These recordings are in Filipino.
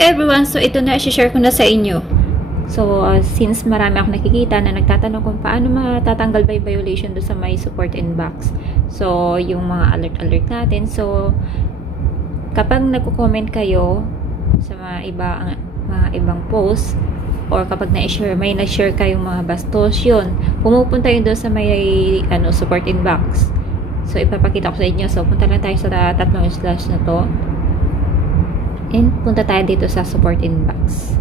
everyone! So, ito na, i-share ko na sa inyo. So, since marami ako nakikita na nagtatanong kung paano matatanggal by violation do sa my support inbox. So, yung mga alert-alert natin. So, kapag nagko-comment kayo sa mga ibang post, or kapag may na-share kayong mga bastos, yun, pumupunta yun doon sa may support inbox. So, ipapakita ko sa inyo. So, punta lang tayo sa tatlong slash na to. And punta tayo dito sa support inbox.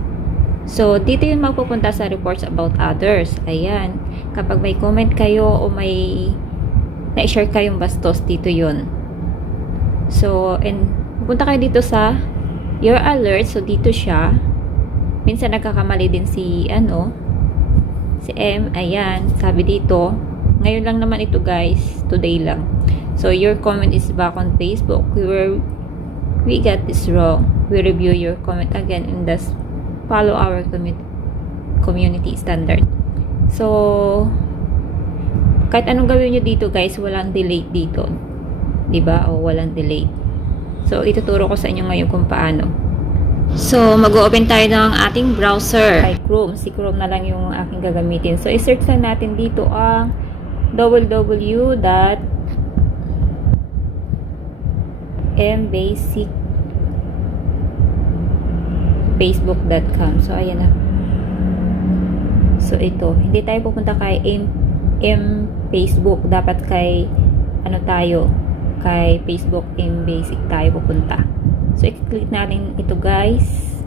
So, dito yung magpupunta sa reports about others. Ayan. Kapag may comment kayo o may na-share kayong bastos, dito yun. So, and punta kayo dito sa your alert. So, dito siya. Minsan nagkakamali din si M. Ayan. Sabi dito. Ngayon lang naman ito guys. Today lang. So, your comment is back on Facebook. We got this wrong. We review your comment again and thus follow our community standard. So, kahit anong gawin nyo dito guys, walang delete dito. Diba? O walang delete. So, ituturo ko sa inyo ngayon kung paano. So, mag-open tayo ng ating browser. Ay, Chrome. Si Chrome na lang yung aking gagamitin. So, i-search lang natin dito ang mbasicfacebook.com. So, ayan na. So, ito. Hindi tayo pupunta kay Facebook. Dapat kay, kay Facebook mbasic tayo pupunta. So, i-click natin ito, guys.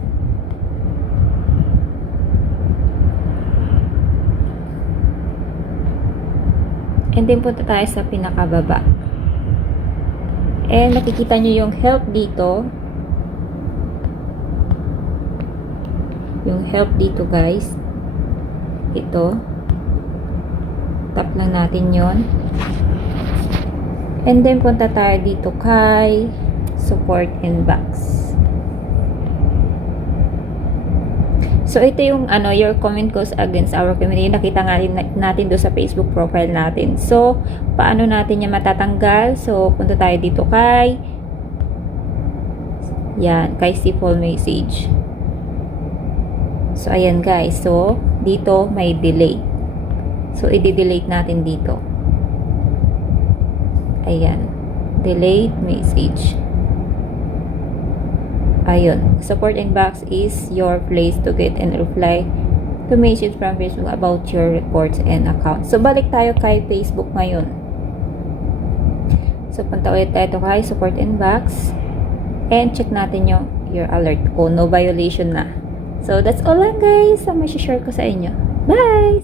And then, punta tayo sa pinakababa. And, nakikita nyo yung help dito. Yung help dito, guys. Ito. Tap lang natin yon. And then, punta tayo dito kay support inbox. So, ito yung your comment goes against our community. Nakita nga natin doon sa Facebook profile natin. So, paano natin yan matatanggal? So, punta tayo dito kay see full message. So, ayan guys. So, dito may delete. So, i-delete natin dito. Ayan. Delete message. Ayun. Support inbox is your place to get and reply to message from Facebook about your reports and accounts. So, balik tayo kay Facebook ngayon. So, punta ulit tayo kay support inbox and check natin your alert kung no violation na. So, that's all lang guys. Ang may share ko sa inyo. Bye!